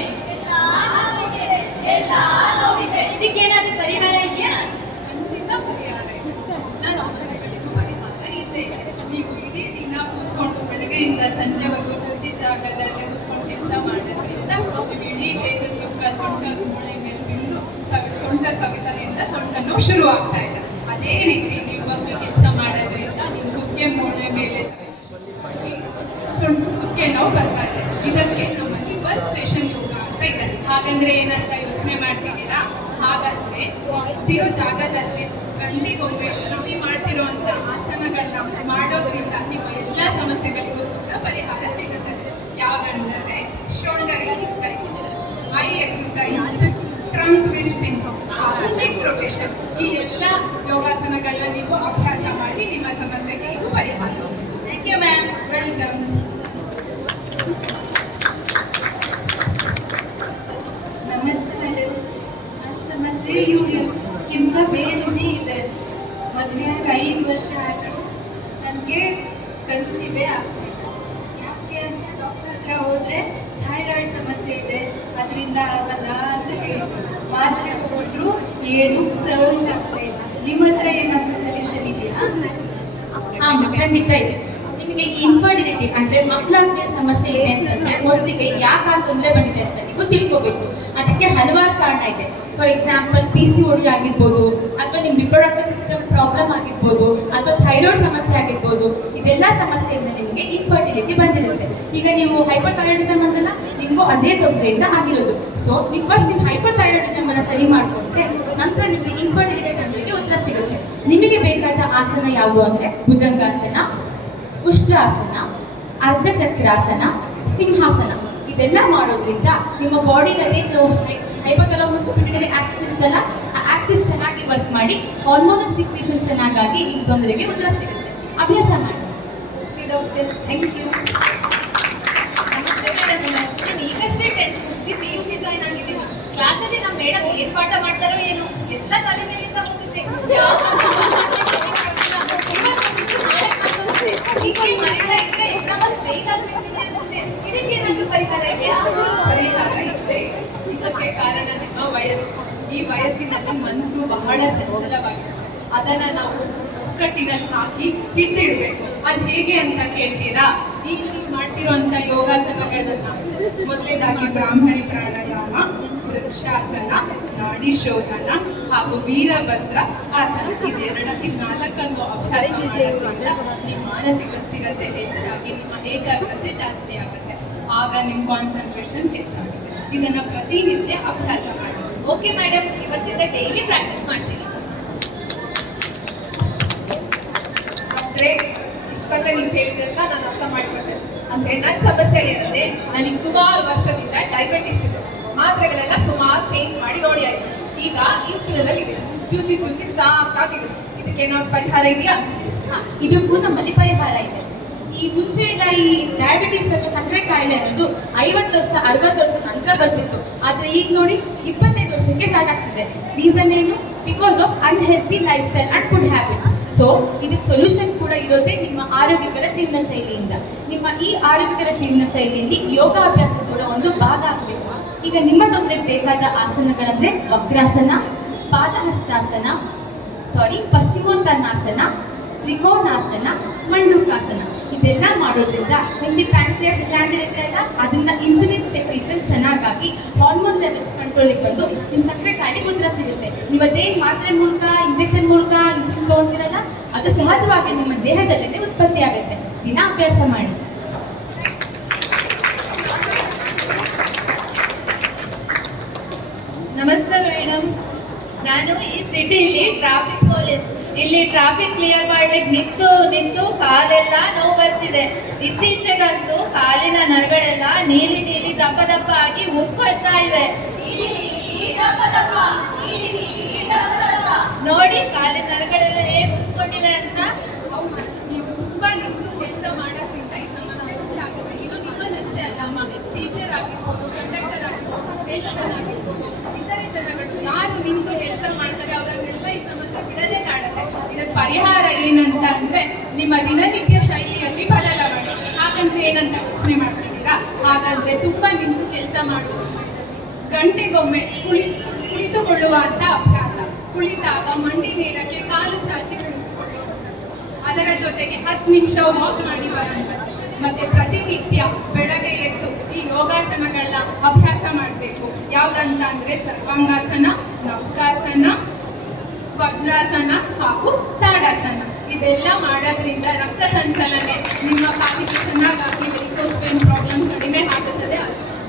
ಇದಕ್ಕೇನಾದ್ರೂ ಪರಿಹಾರ ಇದೆಯಾ? ಖಂಡಿತ ಪರಿಹಾರ ಇದೆ. ಎಲ್ಲ ಸಮಸ್ಯೆಗಳಿಗೂ ಪರಿಹಾರ ಇದೆ. ನೀವು ಇಡೀ ದಿನ ಕೂತ್ಕೊಂಡು ಬೆಳಗ್ಗೆಯಿಂದ ಸಂಜೆವರೆಗೂ ಕೂತಿ ಜಾಗದಲ್ಲೇ ಕೂತ್ಕೊಂಡು ಕೆಲಸ ಮಾಡೋದ್ರಿಂದ ನೀವು ಇಡೀ ದೇಹದ ಸುಖ ಸೊಂಟ ಮೂಳೆ ಮೇಲೆ ಬಿಂದು ಸೊಂಟ ಸವಿತದಿಂದ ಸೊಂಟ ನೋವು ಶುರು ಆಗ್ತಾ ಇದೆ. ಅದೇ ರೀತಿ ನೀವು ಬಗ್ಗೆ ಕೆಲಸ ಮಾಡೋದ್ರಿಂದ ನಿಮ್ಮ ಕುತ್ತಿಗೆ ಮೂಳೆ ಮೇಲೆ ಕುತ್ತಿಗೆ ನೋವು ಬರ್ತಾ ಇದೆ. ಇದಕ್ಕೆ ನಮ್ಮಲ್ಲಿ ವರ್ಕ್ ಸ್ಟೇಷನ್ ಯೋಗ ಅಂತ ಇದೆ. ಹಾಗಂದ್ರೆ ಏನಂತ ಯೋಚನೆ ಮಾಡ್ತಿದ್ದೀರಾ? ಹಾಗಾದ್ರೆ ಕೂತಿರೋ ಜಾಗದಲ್ಲಿ ಗಂಟೆಗೊಮ್ಮೆ ರೊಟ್ಟಿ ಮಾಡ್ತಿರುವಂತ ಆಸನಗಳನ್ನ ಮಾಡೋದ್ರಿಂದ ನಿಮ್ಮ ಎಲ್ಲ ಸಮಸ್ಯೆಗಳಿಗೂ ಕೂಡ ಪರಿಹಾರ ಸಿಗುತ್ತೆ. ಯಾವ್ದಂದ್ರೆ shoulder exercise, eye exercise, trunk twisting, neck rotation, ಈ ಎಲ್ಲ ಯೋಗಾಸನಗಳನ್ನ ನೀವು ಅಭ್ಯಾಸ ಮಾಡಿ ನಿಮ್ಮ ಸಮಸ್ಯೆಗೆ ಇದು ಪರಿಹಾರ. Thank you ma'am. ವೆಲ್ಕಮ್. ನಮಸ್ತೆ ಮೇಡಮ್. ನನ್ನ ಸಮಸ್ಯೆ ಇವ್ರಿಗಿಂತ ಬೇರೆನೇ ಇದೆ. ಮದುವೆಯಾಗಿ 5 ವರ್ಷ ಆದರೂ ನನಗೆ ಕನ್ಸೀವೇ ಆಗ್ತಿಲ್ಲ. ಯಾಕೆ ಅಂತ ಡಾಕ್ಟರ್ ಹತ್ರ ಹೋದರೆ ಥೈರಾಯ್ಡ್ ಸಮಸ್ಯೆ ಇದೆ, ಅದರಿಂದ ಆಗಲ್ಲ ಅಂತ ಹೇಳಿದ್ರು. ಮಾತ್ರೆ ತಗೊಂಡ್ರು ಏನೂ ಪ್ರಯೋಜನ ಆಗ್ತಾ ಇಲ್ಲ. ನಿಮ್ಮ ಹತ್ರ ಏನಾದರೂ ಸೊಲ್ಯೂಷನ್ ಇದೆಯಾ? ಖಂಡಿತ ಇದೆ. ನಿಮಗೆ ಇನ್ಫರ್ಟಿಲಿಟಿ ಅಂದ್ರೆ ಮಕ್ಕಳಾಗದೆ ಸಮಸ್ಯೆ ಇದೆ ಅಂತಂದ್ರೆ ಮೊದಲಿಗೆ ಯಾಕೆ ತೊಂದರೆ ಬಂದಿದೆ ಅಂತ ನೀವು ತಿಳ್ಕೋಬೇಕು. ಅದಕ್ಕೆ ಹಲವಾರು ಕಾರಣ ಇದೆ. ಫಾರ್ ಎಕ್ಸಾಂಪಲ್ PCOD ಆಗಿರ್ಬೋದು, ಅಥವಾ ನಿಮ್ಮ ರಿಪ್ರೊಡಕ್ಟಿವ್ ಸಿಸ್ಟಮ್ ಪ್ರಾಬ್ಲಮ್ ಆಗಿರ್ಬೋದು, ಅಥವಾ ಥೈರಾಯ್ಡ್ ಸಮಸ್ಯೆ ಆಗಿರ್ಬೋದು. ಇದೆಲ್ಲ ಸಮಸ್ಯೆಯಿಂದ ನಿಮಗೆ ಇನ್ಫರ್ಟಿಲಿಟಿ ಬಂದಿರುತ್ತೆ. ಈಗ ನೀವು ಹೈಪೋಥೈರಾಯ್ಡಿಸಮ್ ಅಂತಲ್ಲ, ನಿಮಗೂ ಅದೇ ತೊಂದರೆಯಿಂದ ಆಗಿರೋದು. ಸೊ ನೀವು ಫಸ್ಟ್ ನಿಮ್ಮ ಹೈಪೋಥೈರಾಯ್ಡಿಸಮ್ ಅನ್ನ ಸರಿ ಮಾಡ್ಕೊಂಡ್ರೆ ನಂತರ ನಿಮಗೆ ಇನ್ಫರ್ಟಿಲಿಟಿ ತೊಂದರೆಗೆ ಉತ್ತರ ಸಿಗುತ್ತೆ. ನಿಮಗೆ ಬೇಕಾದ ಆಸನ ಯಾವುದು ಅಂದ್ರೆ ಭುಜಂಗಾಸನ, ಉಷ್ಟ್ರಾಸನ, ಅರ್ಧಚಕ್ರಾಸನ, ಸಿಂಹಾಸನ. ಇದೆಲ್ಲ ಮಾಡೋದ್ರಿಂದ ನಿಮ್ಮ ಬಾಡಿನಲ್ಲಿ ಹೈಪೋಥಾಲಮಸ್ ಪಿಟ್ಯುಟರಿ ಆಕ್ಸಿಸ್ ಇರುತ್ತಲ್ಲ, ಆ ಆಕ್ಸಿಸ್ ಚೆನ್ನಾಗಿ ವರ್ಕ್ ಮಾಡಿ ಹಾರ್ಮೋನಲ್ ಸಿಕ್ರೇಷನ್ ಚೆನ್ನಾಗಾಗಿ ನಿಮ್ಮ ತೊಂದರೆಗೆ ಉತ್ತರ ಸಿಗುತ್ತೆ. ಅಭ್ಯಾಸ ಮಾಡಿ. Okay doctor, thank you. ನಮಸ್ತೆ ಮೇಡಮ್. ನಾನು ಈಗಷ್ಟೇ 10th ಮುಗಿಸಿ PUC ಜಾಯ್ನ್ ಆಗಿದ್ದೀನಿ. ಕ್ಲಾಸಲ್ಲಿ ನಮ್ಮ ಮೇಡಮ್ ಏನ್ ಪಾಠ ಮಾಡ್ತಾರೋ ಏನೋ, ಎಲ್ಲ ತಲೆ ಮೇಲಿಂದ ಹೋಗುತ್ತೆ. ಹೀಗೆ ಮರೀತಾ ಇದ್ರೆ ಎಕ್ಸಾಮಲ್ಲಿ ಫೇಲ್ ಆಗ್ಬಿಟ್ಟಿದೆ ಅನ್ಸುತ್ತೆ. ಇದಕ್ಕೇನಾದ್ರೂ ಪರಿಹಾರ ಇದೆಯಾ? ಪರಿಹಾರ ಇದೆ. ಇದಕ್ಕೆ ಕಾರಣ ನಿಮ್ಮ ವಯಸ್ಸು. ಈ ವಯಸ್ಸಿನಲ್ಲಿ ಮನಸ್ಸು ಬಹಳ ಚಂಚಲವಾಗಿದೆ. ಅದನ್ನ ನಾವು ಒಕ್ಕಟ್ಟಿನಲ್ಲಿ ಹಾಕಿ ಹಿಡಿದಿಡ್ಬೇಕು. ಅದು ಹೇಗೆ ಅಂತ ಕೇಳ್ತೀರಾ? ಈಗ ಮಾಡ್ತಿರುವಂತ ಯೋಗಾಸನಗಳನ್ನ ಮೊದಲೇದಾಗಿ ಬ್ರಾಹ್ಮಣಿ ಪ್ರಾಣಾಯಾಮ, ವೃಕ್ಷಾಸನ, ನಾಡಿ ಶೋಧನ ಹಾಗೂ ವೀರಭದ್ರ ಆಸನ, ಇದು 4 ಅಭ್ಯಾಸ ಮಾಡೋದ್ರಿಂದ ನಿಮ್ಮ ಮಾನಸಿಕ ಸ್ಥಿರತೆ ಹೆಚ್ಚಾಗಿ ನಿಮ್ಮ ಏಕಾಗ್ರತೆ ಜಾಸ್ತಿ ಆಗುತ್ತೆ. ಆಗ ನಿಮ್ಮ ಕಾನ್ಸಂಟ್ರೇಷನ್ ಹೆಚ್ಚಾಗುತ್ತೆ. ಇದನ್ನ ಪ್ರತಿನಿತ್ಯ ಅಭ್ಯಾಸ ಮಾಡಿ. ಓಕೆ ಮೇಡಮ್, ಇವತ್ತಿಂದ ಡೈಲಿ ಪ್ರಾಕ್ಟೀಸ್ ಮಾಡ್ತೀನಿ. ಡಾಕ್ಟ್ರೇ, ಇಷ್ಟವಾಗ ನೀವು ಹೇಳಿದ್ರೆಲ್ಲ ನಾನು ಅರ್ಥ ಮಾಡ್ಕೊಂಡೆ. ಅಂದ್ರೆ ನನ್ನ ಸಮಸ್ಯೆ ಏನಂದ್ರೆ, ನನಗೆ ಸುಮಾರು ವರ್ಷದಿಂದ ಡಯಾಬಿಟಿಸ್ ಇದೆ. ಮಾತ್ರೆಗಳೆಲ್ಲ ಸುಮಾರು ಚೇಂಜ್ ಮಾಡಿ ನೋಡಿ ಆಯ್ತು. ಈಗ ಇನ್ಸುಲಿನ್ ಅಲ್ಲಿ ಇದೆ, ಚೂಚಿ ಚೂಚಿ ಸಾಕಾಗಿದೆ. ಇದಕ್ಕೇನಾದ್ರು ಪರಿಹಾರ ಇದೆಯಾ? ಇದಕ್ಕೂ ನಮ್ಮಲ್ಲಿ ಪರಿಹಾರ ಇದೆ. ಈ ಮುಂಚೆ ಎಲ್ಲ ಈ ಡಯಾಬಿಟಿಸ್ ಅಥವಾ ಸಕ್ಕರೆ ಕಾಯಿಲೆ ಅನ್ನೋದು 50 ವರ್ಷ 60 ವರ್ಷ ನಂತರ ಬರ್ತಿತ್ತು. ಆದ್ರೆ ಈಗ ನೋಡಿ 25 ವರ್ಷಕ್ಕೆ ಸ್ಟಾರ್ಟ್ ಆಗ್ತಿದೆ. ರೀಸನ್ ಏನು? Because of unhealthy life style and food habits. So ಇದಕ್ಕೆ ಸೊಲ್ಯೂಷನ್ ಕೂಡ ಇರೋದೇ ನಿಮ್ಮ ಆರೋಗ್ಯಕರ ಜೀವನ ಶೈಲಿಯಿಂದ. ನಿಮ್ಮ ಈ ಆರೋಗ್ಯಕರ ಜೀವನ ಶೈಲಿಯಲ್ಲಿ ಯೋಗಾಭ್ಯಾಸ ಕೂಡ ಒಂದು ಭಾಗ ಆಗಬೇಕು. ಈಗ ನಿಮ್ಮ ತೊಂದರೆ ಬೇಕಾದ ಆಸನಗಳಂದ್ರೆ ವಕ್ರಾಸನ, ಪಾದಹಸ್ತಾಸನ, ಪಶ್ಚಿಮೋತ್ತಾನಾಸನ, ತ್ರಿಕೋನಾಸನ, ಮಂಡುಕಾಸನ. ಇದೆಲ್ಲ ಮಾಡೋದ್ರಿಂದ ನಿಮಗೆ ಪ್ಯಾಂಕ್ರಿಯಾಸ್ ಗ್ಲ್ಯಾಂಡ್ ಇರುತ್ತೆ ಅಲ್ಲ, ಅದರಿಂದ ಇನ್ಸುಲಿನ್ ಸೆಕ್ರೇಷನ್ ಚೆನ್ನಾಗಾಗಿ ಹಾರ್ಮೋನ್ ಲೆವೆಲ್ಸ್ ಕಂಟ್ರೋಲಿಗೆ ಬಂದು ನಿಮ್ಮ ಸಕ್ಕರೆ ಕಾಯಿಲೆಗೆ ಉತ್ತರ ಸಿಗುತ್ತೆ. ನೀವು ಅದೇನು ಮಾತ್ರೆ ಮೂಲಕ, ಇಂಜೆಕ್ಷನ್ ಮೂಲಕ ಇನ್ಸುಲಿನ್ ತೊಗೊಂತಿರಲ್ಲ, ಅದು ಸಹಜವಾಗಿ ನಿಮ್ಮ ದೇಹದಲ್ಲೇ ಉತ್ಪತ್ತಿ ಆಗುತ್ತೆ. ದಿನ ಅಭ್ಯಾಸ ಮಾಡಿ. ನಮಸ್ತೆ ಮೇಡಮ್, ನಾನು ಈ ಸಿಟಿಲಿ ಟ್ರಾಫಿಕ್ ಪೊಲೀಸ್. ಇಲ್ಲಿ ಟ್ರಾಫಿಕ್ ಕ್ಲಿಯರ್ ಮಾಡ್ಲಿಕ್ಕೆ ನಿಂತು ಕಾಲೆಲ್ಲ ನೋವು ಬರ್ತಿದೆ. ಇತ್ತೀಚೆಗಂತೂ ಕಾಲಿನ ನರಗಳೆಲ್ಲ ನೀಲಿ ದಪ್ಪ ಆಗಿ ಊದ್ಕೊಳ್ತಾ ಇವೆ. ನೋಡಿ ಕಾಲಿನ ನರಗಳೆಲ್ಲ ಹೇಗೆ ಊದ್ಕೊಂಡಿವೆ ಅಂತ. ಹೌದು, ನೀವು ತುಂಬಾ ನಿಂತು ಕೆಲಸ ಮಾಡೋದ್ರಿಂದ ಆಗುತ್ತೆ. ಇದು ನಿಮ್ಮನ್ನಷ್ಟೇ ಅಲ್ಲಮ್ಮ, ಟೀಚರ್ ಆಗಿರ್ಬೋದು, ಕಂಡಕ್ಟರ್ ಆಗಿರ್ಬೋದು, ಸೇಲ್ಸ್ಮನ್ ಆಗಿರ್ಬೋದು, ಇತರೆ ಜನಗಳು ಯಾರು ನಿಂತು ಕೆಲಸ ಮಾಡ್ತಾರೆ ಅವರನ್ನೆಲ್ಲ ಈ ಸಮಸ್ಯೆ ಬಿಡದೆ ಕಾಡುತ್ತೆ. ಇದಕ್ಕೆ ಪರಿಹಾರ ಏನಂತ ಅಂದ್ರೆ ನಿಮ್ಮ ದಿನನಿತ್ಯ ಶೈಲಿಯಲ್ಲಿ ಬದಲಾವಣೆ. ಹಾಗಂತ ಏನಂತ ಯೋಚನೆ ಮಾಡ್ತಿದ್ದೀರಾ? ಹಾಗಂದ್ರೆ ತುಂಬಾ ನಿಂತು ಕೆಲಸ ಮಾಡೋದು, ಗಂಟೆಗೊಮ್ಮೆ ಕುಳಿತುಕೊಳ್ಳುವಂತ ಅಭ್ಯಾಸ, ಕುಳಿತಾಗ ಮಂಡಿ ನೇರಕ್ಕೆ ಕಾಲು ಚಾಚಿ ಕುಳಿತುಕೊಳ್ಳುವಂಥದ್ದು, ಅದರ ಜೊತೆಗೆ 10 ನಿಮಿಷ ವಾಕ್ ಮಾಡಿ ಬರುವಂಥದ್ದು. ಮತ್ತೆ ಪ್ರತಿನಿತ್ಯ ಬೆಳಗ್ಗೆ ಎದ್ದು ಈ ಯೋಗಾಸನಗಳನ್ನ ಅಭ್ಯಾಸ ಮಾಡಬೇಕು. ಯಾವ್ದಂತ ಅಂದ್ರೆ ಸರ್ವಾಂಗಾಸನ, ನವಕಾಸನ, ವಜ್ರಾಸನ ಹಾಗೂ ತಾಡಾಸನ. ಇದೆಲ್ಲ ಮಾಡೋದ್ರಿಂದ ರಕ್ತ ಸಂಚಲನೆ ನಿಮ್ಮ ಕಾಲಿಗೆ ಚೆನ್ನಾಗಾಗಿ ವೆರಿಕೋಸ್ ವೇನ್ ಪ್ರಾಬ್ಲಮ್ ಕಡಿಮೆ ಆಗುತ್ತದೆ.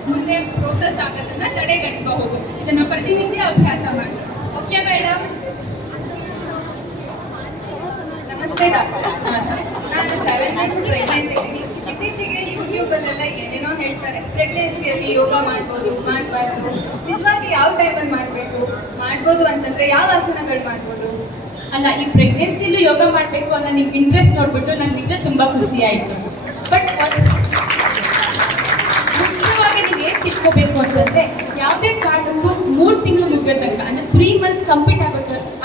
ಮುಂದೆ ಪ್ರೋಸೆಸ್ ಆಗೋದನ್ನ ತಡೆಗಟ್ಟಬಹುದು. ಇದನ್ನ ಪ್ರತಿನಿತ್ಯ ಅಭ್ಯಾಸ ಮಾಡಿ. Okay madam. ನಮಸ್ತೆ ಡಾಕ್ಟರ್. ನಾನು 7 ಮಂತ್ಸ್ ಪ್ರೆಗ್ನೆಂಟ್ ಇದ್ದೀನಿ. ಇತ್ತೀಚೆಗೆ ಯೂಟ್ಯೂಬಲ್ಲೆಲ್ಲ ಏನೇನೋ ಹೇಳ್ತಾರೆ, ಪ್ರೆಗ್ನೆನ್ಸಿಯಲ್ಲಿ ಯೋಗ ಮಾಡ್ಬೋದು, ಮಾಡಬಾರ್ದು. ನಿಜವಾಗಿ ಯಾವ ಟೈಮಲ್ಲಿ ಮಾಡ್ಬೋದು ಅಂತಂದ್ರೆ ಯಾವ ಆಸನಗಳು ಮಾಡ್ಬೋದು? ಅಲ್ಲ, ಈ ಪ್ರೆಗ್ನೆನ್ಸಿಲೂ ಯೋಗ ಮಾಡಬೇಕು ಅನ್ನೋ ನಿಮ್ಗೆ ಇಂಟ್ರೆಸ್ಟ್ ನೋಡ್ಬಿಟ್ಟು ನಂಗೆ ನಿಜ ತುಂಬಾ ಖುಷಿ ಆಯಿತು. ಬಟ್ ಮುಖ್ಯವಾಗಿ ನೀವು ಏನು ತಿಳ್ಕೋಬೇಕು ಅಂತಂದ್ರೆ, ಯಾವುದೇ ಕಾರಣಕ್ಕೂ 3 ತಿಂಗಳು ಮುಗಿಯೋ ತನಕ ಅಂದ್ರೆ 3 ಮಂತ್ಸ್ ಕಂಪ್ಲೀಟ್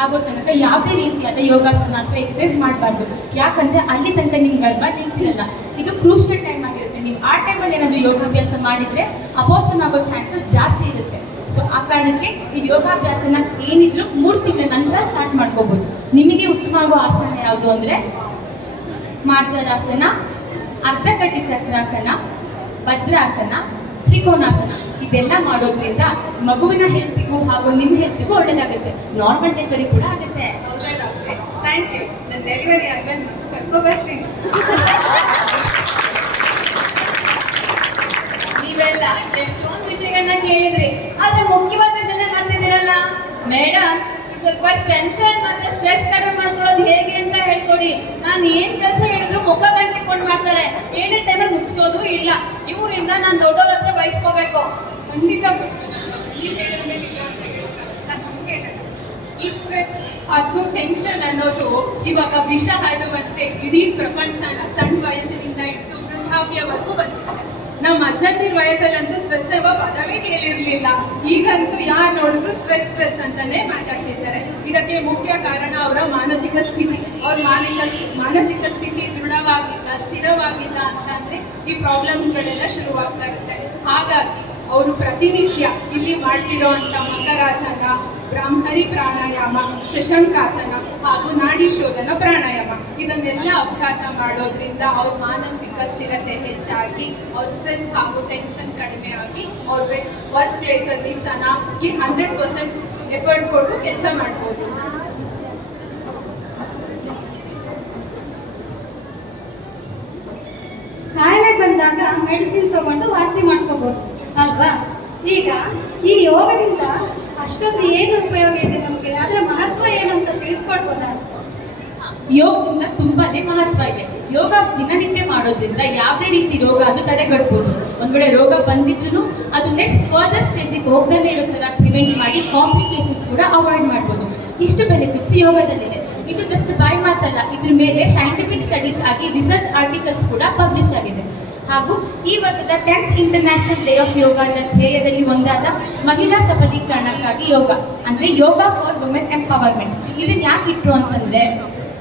ಆಗೋ ತನಕ ಯಾವುದೇ ರೀತಿಯಾದ ಯೋಗಾಸನ ಅಥವಾ ಎಕ್ಸಸೈಸ್ ಮಾಡಬಾರ್ದು. ಯಾಕಂದ್ರೆ ಅಲ್ಲಿ ತನಕ ನಿಮ್ಮ ಗರ್ಭ ನಿಂತಿರಲ್ಲ. ಇದು ಕ್ರೂಷಿಯಲ್ ಟೈಮ್ ಆಗಿರುತ್ತೆ. ನೀವು ಆ ಟೈಮಲ್ಲಿ ಏನಾದರೂ ಯೋಗಾಭ್ಯಾಸ ಮಾಡಿದ್ರೆ ಅಪೋಷನ್ ಆಗೋ ಚಾನ್ಸಸ್ ಜಾಸ್ತಿ ಇರುತ್ತೆ. ಸೊ ಆ ಕಾರಣಕ್ಕೆ ನೀವು ಯೋಗಾಭ್ಯಾಸನ ಏನಿದ್ರು 3 ತಿಂಗಳ ನಂತರ ಸ್ಟಾರ್ಟ್ ಮಾಡ್ಕೋಬಹುದು. ನಿಮಗೆ ಉತ್ತಮ ಆಗೋ ಆಸನ ಯಾವುದು ಅಂದ್ರೆ ಮಾರ್ಜರಾಸನ, ಅರ್ಧಕಟಿ ಚಕ್ರಾಸನ, ಭದ್ರಾಸನ, ತ್ರಿಕೋನಾಸನ. ಇದೆಲ್ಲ ಮಾಡೋದ್ರಿಂದ ಮಗುವಿನ ಹೆಲ್ತಿಗೂ ಹಾಗೂ ನಿಮ್ಮ ಹೆಲ್ತಿಗೂ ಒಳ್ಳೇದಾಗುತ್ತೆ. ನಾರ್ಮಲ್ ಡೆಲಿವರಿ ಕೂಡ ಆಗುತ್ತೆ. ಹೌದಾ ಡಾಕ್ಟ್ರೆ? Thank you. ನನ್ನ ಡೆಲಿವರಿ ಆದ್ಮೇಲೆ ಮಗು ಕರ್ಕೊ ಬರ್ತೀನಿ. ನೀವೆಲ್ಲ ಎಷ್ಟೊಂದು ವಿಷಯಗಳನ್ನ ಕೇಳಿದ್ರಿ, ಆದ್ರೆ ಮುಖ್ಯವಾದ ವಿಷಯನ ಮಾಡ್ತಿದ್ದೀರಲ್ಲ ಮೇಡಮ್. ಸ್ವಲ್ಪ ಟೆನ್ಷನ್ ಮತ್ತೆ ಸ್ಟ್ರೆಸ್ ಕಡಿಮೆ ಮಾಡ್ಕೊಳ್ಳೋದು ಹೇಗೆ ಅಂತ ಹೇಳ್ಕೊಡಿ. ನಾನು ಏನ್ ಕೆಲಸ ಹೇಳಿದ್ರು ಮುಖ ಗಂಟಿಕೊಂಡು ಮಾಡ್ತಾರೆ, ಹೇಳಿದ ಟೈಮಲ್ಲಿ ಮುಗಿಸೋದು ಇಲ್ಲ. ಇವರಿಂದ ನಾನು ದೊಡ್ಡವ್ರ ಹತ್ರ ಬಯಸ್ಕೋಬೇಕು. ಖಂಡಿತ ನೀವು ಹೇಳಿದ ಮೇಲೆ ಇಲ್ಲ ಅಂತ ಹೇಳ್ತಾರೆ. ಈ ಸ್ಟ್ರೆಸ್ ಹಾಗೂ ಟೆನ್ಷನ್ ಅನ್ನೋದು ಇವಾಗ ವಿಷ ಹರಡುವಂತೆ ಇಡೀ ಪ್ರಪಂಚನ ಸಣ್ಣ ವಯಸ್ಸಿನಿಂದ ಹಿಡಿದು ವೃದ್ಧಾಪ್ಯವರೆಗೂ ಬಂದಿದೆ. ನಮ್ಮ ಅಜ್ಜಂದಿರ ವಯಸ್ಸಲ್ಲಂತೂ ಸ್ಟ್ರೆಸ್ ಎಂಬ ಪದವೇ ಕೇಳಿರ್ಲಿಲ್ಲ. ಈಗಂತೂ ಯಾರು ನೋಡಿದ್ರು ಸ್ಟ್ರೆಸ್ ಅಂತಾನೆ ಮಾತಾಡ್ತಿದ್ದಾರೆ. ಇದಕ್ಕೆ ಮುಖ್ಯ ಕಾರಣ ಅವರ ಮಾನಸಿಕ ಸ್ಥಿತಿ. ಅವ್ರ ಮಾನಸಿಕ ಸ್ಥಿತಿ ದೃಢವಾಗಿಲ್ಲ, ಸ್ಥಿರವಾಗಿಲ್ಲ ಅಂತಂದ್ರೆ ಈ ಪ್ರಾಬ್ಲಮ್ಸ್ಗಳೆಲ್ಲ ಶುರುವಾಗ್ತಾ ಇರುತ್ತೆ. ಹಾಗಾಗಿ ಅವರು ಪ್ರತಿನಿತ್ಯ ಇಲ್ಲಿ ಮಾಡ್ತಿರೋ ಅಂತ ಮಕರಾಸನ, ಬ್ರಾಹ್ಮರಿ ಪ್ರಾಣಾಯಾಮ, ಶಶಂಕಾಸನ ಹಾಗೂ ನಾಡಿ ಶೋಧನ ಪ್ರಾಣಾಯಾಮ ಇದನ್ನೆಲ್ಲ ಅಭ್ಯಾಸ ಮಾಡೋದ್ರಿಂದ ಅವ್ರ ಮಾನಸಿಕ ಸ್ಥಿರತೆ ಹೆಚ್ಚಾಗಿ ಅವ್ರ ಸ್ಟ್ರೆಸ್ ಹಾಗೂ ಟೆನ್ಷನ್ ಕಡಿಮೆ ಆಗಿ ಅವ್ರ ವರ್ಕ್ ಪ್ಲೇಸಲ್ಲಿ ಚೆನ್ನಾಗಿ 100% ಎಫರ್ಟ್ ಕೊಟ್ಟು ಕೆಲಸ ಮಾಡ್ಬೋದು. ಕಾಯಿಲೆ ಬಂದಾಗ ಮೆಡಿಸಿನ್ ತಗೊಂಡು ವಾಸಿ ಮಾಡ್ಕೋಬಹುದು ಅಲ್ವಾ? ಈಗ ಈ ಯೋಗದಿಂದ ಅಷ್ಟೊಂದು ಏನು ಉಪಯೋಗ ಇದೆ ನಮಗೆ, ಅದರ ಮಹತ್ವ ಏನಂತ ತಿಳಿಸ್ಕೊಡ್ಬೋದಾ? ಯೋಗದಿಂದ ತುಂಬಾನೇ ಮಹತ್ವ ಇದೆ. ಯೋಗ ದಿನನಿತ್ಯ ಮಾಡೋದ್ರಿಂದ ಯಾವುದೇ ರೀತಿ ರೋಗ ಅದು ತಡೆಗಟ್ಬೋದು. ಒಂದ್ ವೇಳೆ ರೋಗ ಬಂದಿದ್ರು ಅದು ನೆಕ್ಸ್ಟ್ ಫರ್ದರ್ ಸ್ಟೇಜಿಗೆ ಹೋಗ್ದಲ್ಲೇ ಇರೋ ಥರ ಪ್ರಿವೆಂಟ್ ಮಾಡಿ ಕಾಂಪ್ಲಿಕೇಶನ್ಸ್ ಕೂಡ ಅವಾಯ್ಡ್ ಮಾಡ್ಬೋದು. ಇಷ್ಟು ಬೆನಿಫಿಟ್ಸ್ ಯೋಗದಲ್ಲಿದೆ. ಇದು ಜಸ್ಟ್ ಬಾಯ್ ಮಾತಲ್ಲ, ಇದ್ರ ಮೇಲೆ ಸೈಂಟಿಫಿಕ್ ಸ್ಟಡೀಸ್ ಆಗಿ ರಿಸರ್ಚ್ ಆರ್ಟಿಕಲ್ಸ್ ಕೂಡ ಪಬ್ಲಿಷ್ ಆಗಿದೆ. ಹಾಗೂ ಈ ವರ್ಷದ 10th ಇಂಟರ್ನ್ಯಾಷನಲ್ ಡೇ ಆಫ್ ಯೋಗದ ಧ್ಯೇಯದಲ್ಲಿ ಒಂದಾದ ಮಹಿಳಾ ಸಬಲೀಕರಣಕ್ಕಾಗಿ ಯೋಗ ಅಂದ್ರೆ ಯೋಗ ಫಾರ್ ವುಮೆನ್ ಎಂಪವರ್ಮೆಂಟ್. ಇದನ್ನ ಯಾಕೆ ಇಟ್ರು ಅಂತಂದ್ರೆ,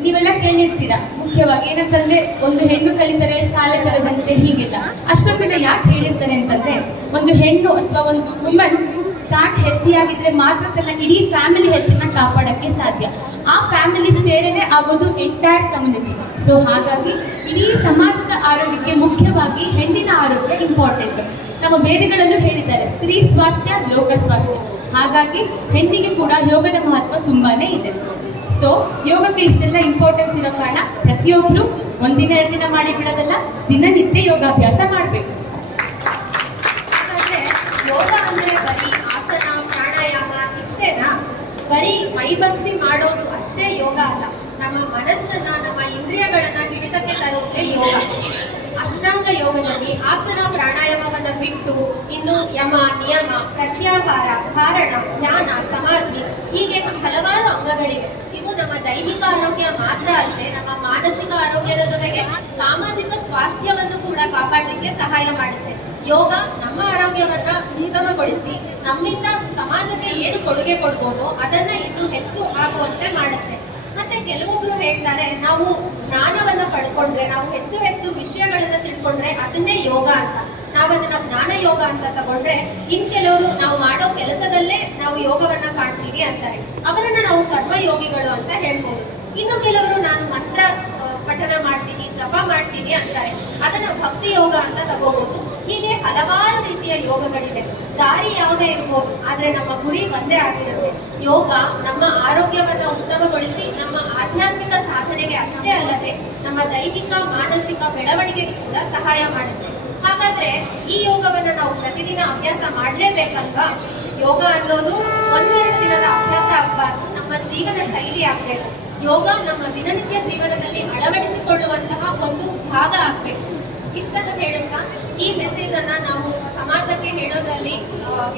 ನೀವೆಲ್ಲ ಕೇಳಿರ್ತೀರಾ ಮುಖ್ಯವಾಗಿ ಏನಂತಂದ್ರೆ ಒಂದು ಹೆಣ್ಣು ಕಲಿತರೆ ಶಾಲೆ ತರದಂತೆ ಹೀಗೆಲ್ಲ. ಅಷ್ಟೊಂದಿನ ಯಾಕೆ ಹೇಳಿರ್ತಾರೆ ಅಂತಂದ್ರೆ, ಒಂದು ಹೆಣ್ಣು ಅಥವಾ ಒಂದು ವುಮನ್ ತಾನು ಹೆಲ್ತಿ ಆಗಿದ್ರೆ ಮಾತ್ರ ತನ್ನ ಇಡೀ ಫ್ಯಾಮಿಲಿ ಹೆಲ್ತನ್ನ ಕಾಪಾಡಕ್ಕೆ ಸಾಧ್ಯ. ಆ ಫ್ಯಾಮಿಲಿ ಸೇರೇನೆ ಆಗೋದು ಎಂಟೈರ್ ಕಮ್ಯುನಿಟಿ. ಸೊ ಹಾಗಾಗಿ ಇಡೀ ಸಮಾಜದ ಆರೋಗ್ಯಕ್ಕೆ ಮುಖ್ಯವಾಗಿ ಹೆಣ್ಣಿನ ಆರೋಗ್ಯ ಇಂಪಾರ್ಟೆಂಟ್. ನಮ್ಮ ವೇದಗಳಲ್ಲೂ ಹೇಳಿದ್ದಾರೆ, ಸ್ತ್ರೀ ಸ್ವಾಸ್ಥ್ಯ ಲೋಕ ಸ್ವಾಸ್ಥ್ಯ. ಹಾಗಾಗಿ ಹೆಣ್ಣಿಗೆ ಕೂಡ ಯೋಗದ ಮಹತ್ವ ತುಂಬಾನೇ ಇದೆ. ಸೊ ಯೋಗಕ್ಕೆ ಇಷ್ಟೆಲ್ಲ ಇಂಪಾರ್ಟೆನ್ಸ್ ಇರೋ ಕಾರಣ ಪ್ರತಿಯೊಬ್ಬರು ಒಂದಿನ 2 ದಿನ ಮಾಡಿ ಬಿಡೋದಲ್ಲ, ದಿನನಿತ್ಯ ಯೋಗಾಭ್ಯಾಸ ಮಾಡಬೇಕು. ಹಾಗಾದ್ರೆ ಯೋಗ ಅಂದ್ರೆ ಬರೀ ಆಸನ ಪ್ರಾಣಾಯಾಮ ಇಷ್ಟೇನಾ? ಬರೀ ಮೈಬಗ್ಸಿ ಮಾಡೋದು ಅಷ್ಟೇ ಯೋಗ ಅಲ್ಲ. ನಮ್ಮ ಮನಸ್ಸನ್ನ, ನಮ್ಮ ಇಂದ್ರಿಯಗಳನ್ನ ಹಿಡಿತಕ್ಕೆ ತರುವುದೇ ಯೋಗ. ಅಷ್ಟಾಂಗ ಯೋಗದಲ್ಲಿ ಆಸನ ಪ್ರಾಣಾಯಾಮವನ್ನ ಬಿಟ್ಟು ಇನ್ನು ಯಮ, ನಿಯಮ, ಪ್ರತ್ಯಾಹಾರ, ಧಾರಣ, ಧ್ಯಾನ, ಸಮಾಧಿ ಹೀಗೆ ಹಲವಾರು ಅಂಗಗಳಿವೆ. ಇವು ನಮ್ಮ ದೈಹಿಕ ಆರೋಗ್ಯ ಮಾತ್ರ ಅಲ್ಲದೆ ನಮ್ಮ ಮಾನಸಿಕ ಆರೋಗ್ಯದ ಜೊತೆಗೆ ಸಾಮಾಜಿಕ ಸ್ವಾಸ್ಥ್ಯವನ್ನು ಕೂಡ ಕಾಪಾಡಲಿಕ್ಕೆ ಸಹಾಯ ಮಾಡುತ್ತೆ. ಯೋಗ ನಮ್ಮ ಆರೋಗ್ಯವನ್ನ ಉತ್ತಮಗೊಳಿಸಿ ನಮ್ಮಿಂದ ಸಮಾಜಕ್ಕೆ ಏನು ಕೊಡುಗೆ ಕೊಡ್ಬೋದೋ ಅದನ್ನ ಇನ್ನೂ ಹೆಚ್ಚು ಆಗುವಂತೆ ಮಾಡುತ್ತೆ. ಮತ್ತೆ ಕೆಲವೊಬ್ರು ಹೇಳ್ತಾರೆ, ನಾವು ಜ್ಞಾನವನ್ನ ಪಡ್ಕೊಂಡ್ರೆ, ನಾವು ಹೆಚ್ಚು ಹೆಚ್ಚು ವಿಷಯಗಳನ್ನ ತಿಳ್ಕೊಂಡ್ರೆ ಅದನ್ನೇ ಯೋಗ ಅಂತ. ನಾವು ಅದನ್ನ ಜ್ಞಾನ ಯೋಗ ಅಂತ ತಗೊಂಡ್ರೆ, ಇನ್ ಕೆಲವರು ನಾವು ಮಾಡೋ ಕೆಲಸದಲ್ಲೇ ನಾವು ಯೋಗವನ್ನ ಕಾಣ್ತೀವಿ ಅಂತಾರೆ. ಅವರನ್ನ ನಾವು ಕರ್ಮಯೋಗಿಗಳು ಅಂತ ಹೇಳ್ಬೋದು. ಇನ್ನು ಕೆಲವರು ನಾನು ಮಂತ್ರ ಪಠಣ ಮಾಡ್ತೀನಿ, ಜಪ ಮಾಡ್ತೀನಿ ಅಂತಾರೆ. ಅದನ್ನ ಭಕ್ತಿ ಯೋಗ ಅಂತ ತಗೋಬಹುದು. ಹೀಗೆ ಹಲವಾರು ರೀತಿಯ ಯೋಗಗಳಿದೆ. ದಾರಿ ಯಾವುದೇ ಇರ್ಬೋದು, ಆದ್ರೆ ನಮ್ಮ ಗುರಿ ಒಂದೇ ಆಗಿರುತ್ತೆ. ಯೋಗ ನಮ್ಮ ಆರೋಗ್ಯವನ್ನ ಉತ್ತಮಗೊಳಿಸಿ ನಮ್ಮ ಆಧ್ಯಾತ್ಮಿಕ ಸಾಧನೆಗೆ ಅಷ್ಟೇ ಅಲ್ಲದೆ ನಮ್ಮ ದೈಹಿಕ ಮಾನಸಿಕ ಬೆಳವಣಿಗೆಗೆ ಕೂಡ ಸಹಾಯ ಮಾಡುತ್ತೆ. ಹಾಗಾದ್ರೆ ಈ ಯೋಗವನ್ನ ನಾವು ಪ್ರತಿದಿನ ಅಭ್ಯಾಸ ಮಾಡಲೇಬೇಕಲ್ವಾ? ಯೋಗ ಅನ್ನೋದು 1-2 ದಿನದ ಅಭ್ಯಾಸ ಆಗಬಾರ್ದು, ನಮ್ಮ ಜೀವನ ಶೈಲಿ ಆಗ್ಬೇಕು. ಯೋಗ ನಮ್ಮ ದಿನನಿತ್ಯ ಜೀವನದಲ್ಲಿ ಅಳವಡಿಸಿಕೊಳ್ಳುವಂತಹ ಒಂದು ಭಾಗ ಆಗ್ಬೇಕು. ಇಷ್ಟನ್ನು ಹೇಳುತ್ತಾ ಈ ಮೆಸೇಜ್ ಅನ್ನ ನಾವು ಸಮಾಜಕ್ಕೆ ಹೇಳೋದ್ರಲ್ಲಿ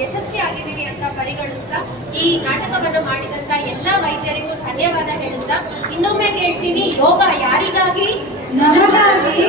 ಯಶಸ್ವಿ ಆಗಿದ್ದೀವಿ ಅಂತ ಪರಿಗಣಿಸ್ತಾ ಈ ನಾಟಕವನ್ನು ಮಾಡಿದಂತ ಎಲ್ಲಾ ವೈದ್ಯರಿಗೂ ಧನ್ಯವಾದ ಹೇಳುತ್ತಾ ಇನ್ನೊಮ್ಮೆ ಕೇಳ್ತೀನಿ, ಯೋಗ ಯಾರಿಗಾಗಿ? ನಮಗಾಗಿ.